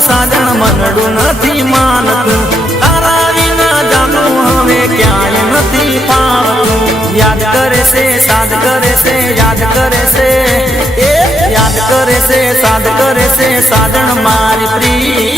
સાજણ મનડું નથી માનતું તારા વિના જાનું હવે ક્યાંય નથી પામતું યાદ કરે છે સાદ કરે છે યાદ કરે છે યાદ કરે છે સાદ કરે છે સાજણ મારી પ્રિય